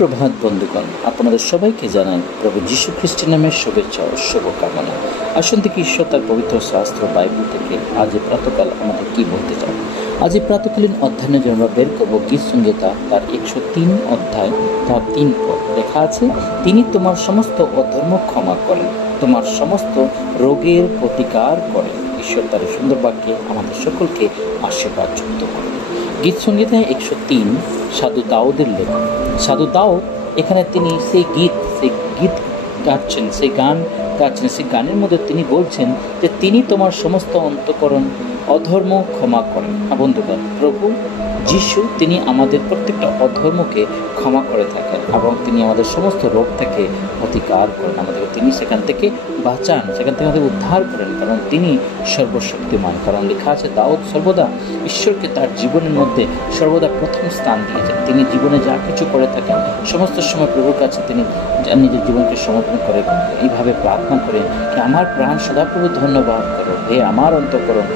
সুপ্রভাত বন্ধুগণ, আপনাদের সবাইকে জানাই প্রভু যীশু খ্রিস্টের নামে শুভেচ্ছা ও শুভকামনা। আসুন থেকে ঈশ্বর তার পবিত্র শাস্ত্র বাইবেল থেকে আজ প্রাতকাল আমাদের কি বলতে চান। আজ প্রাতকালীন অধ্যয়নে যে আমরা বের করবো গীত সংহিতা তার 103 অধ্যায় তার 3 পদ লেখা আছে, তিনি তোমার সমস্ত অধর্ম ক্ষমা করেন, তোমার সমস্ত রোগের প্রতিকার করেন। ঈশ্বর তার সুন্দর বাক্যে আমাদের সকলকে আশীর্বাদ যুক্ত করেন। গীত সংহিতায় 103 সাধু দাউদের লেখা। সাধু দাউদ এখানে তিনি সেই গীত গাচ্ছেন, সেই গান গাচ্ছেন। সেই গানের মধ্যে তিনি বলছেন যে তিনি তোমার সমস্ত অন্তঃকরণ অধর্ম ক্ষমা করেন। বন্ধুগণ, প্রভু যিশু তিনি আমাদের প্রত্যেকটা অধর্মকে ক্ষমা করে থাকেন এবং তিনি আমাদের সমস্ত রোগ থেকে প্রতিকার করেন, আমাদেরকে তিনি সেখান থেকে বাঁচান, সেখান থেকে আমাদের উদ্ধার করেন, কারণ তিনি সর্বশক্তিমান। কারণ লেখা আছে দাউদ সর্বদা ঈশ্বরকে তার জীবনের মধ্যে সর্বদা প্রথম স্থান দিয়েছেন। তিনি জীবনে যা কিছু করে থাকেন সমস্ত সময় প্রভুর কাছে তিনি নিজের জীবনকে সমর্পণ করে এইভাবে প্রার্থনা করেন যে আমার প্রাণ সদাপ্রভু ধন্যবাদ করো, হে আমার অন্তঃকরণ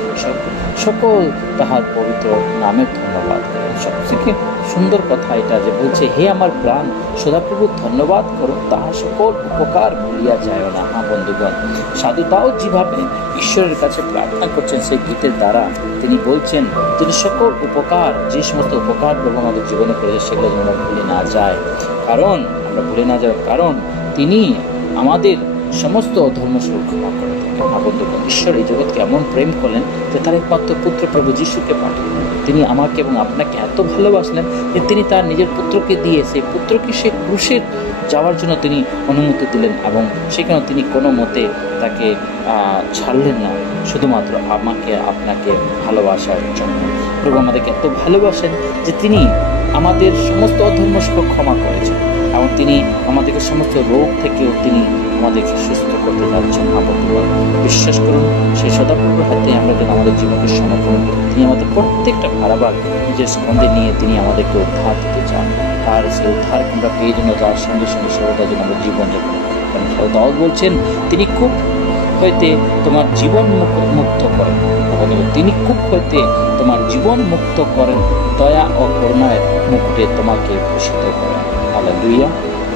সকল তাহার পবিত্র নামের ধন্যবাদ করেন। সবথেকে সুন্দর কথা এটা যে বলছে, হে আমার প্রাণ সদাপ্রভু ধন্যবাদ করো, তাহার সকল উপকার ভুলিয়া যায় না। বন্ধুগণ, সাধু দাউদ যেভাবে ঈশ্বরের কাছে প্রার্থনা করছেন সেই গীতের দ্বারা তিনি বলছেন তিনি সকল উপকার, যে সমস্ত উপকার প্রভু আমাদের জীবনে করেছে সেগুলো যেন আমরা ভুলে না যায়, কারণ তিনি আমাদের সমস্ত ধর্মস্বরূপ ক্ষমা করে থাকেন। বন্ধুগণ, ঈশ্বর এই জগৎকে এমন প্রেম করলেন যে তার একমাত্র পুত্র প্রভু যিশুকে পাঠালেন। তিনি আমাকে এবং আপনাকে এত ভালোবাসলেন যে তিনি তার নিজের পুত্রকে দিয়ে সেই পুত্রকে সে ক্রুশে যাওয়ার জন্য তিনি অনুমতি দিলেন এবং সেখানে তিনি কোনো মতে তাকে ছাড়লেন না, শুধুমাত্র আমাকে আপনাকে ভালোবাসার জন্য। প্রভু আমাদেরকে এত ভালোবাসেন যে তিনি আমাদের সমস্ত অধর্ম ক্ষমা করেছেন এবং তিনি আমাদেরকে সমস্ত রোগ থেকেও তিনি আমাদেরকে সুস্থ করতে যাচ্ছেন। বন্ধুগণ, বিশ্বাস করুন সেই সদাপ্রভুর হাতে আমরা যেন আমাদের জীবনকে সমর্পণ করি। তিনি আমাদের প্রত্যেকটা ভারাবার নিজের স্কন্ধে নিয়ে তিনি আমাদেরকে উদ্ধার দিতে চান। আর সেই উদ্ধারকে আমরা পেয়ে জন্য তার সঙ্গে সঙ্গে সর্বদা যেন আমরা জীবনযাপন করি। কারণ দাউদ বলছেন তিনি কূপ হইতে তোমার জীবন মুক্ত করেন। তিনি কূপ হইতে তোমার জীবন মুক্ত করেন, দয়া ও করুণায় মুকুটে তোমাকে ভূষিত করেন। হালেলুয়া!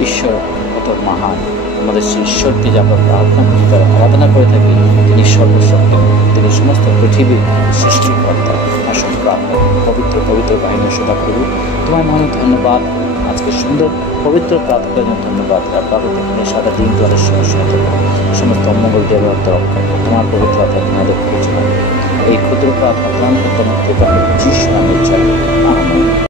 ঈশ্বর কত মহান। আমাদের সেই ঈশ্বরকে যে আমরা আরাধনা করে থাকি, তিনি সর্বশক্তি, তিনি সমস্ত পৃথিবীর সৃষ্টিকর্তা। আসুন প্রার্থনা, পবিত্র বাহিনী সদাপ্রভু তোমার মনে ধন্যবাদ, আজকে সুন্দর পবিত্র প্রার্থনার জন্য ধন্যবাদ। প্রার্থনা সারা দিন তোমাদের সমস্যা সমস্ত অমঙ্গল দেবতা রক্ষা তোমার পবিত্র আমাদের পরিচয়। এই ক্ষুদ্র প্রার্থনা যিশু নামে চাই। আমেন।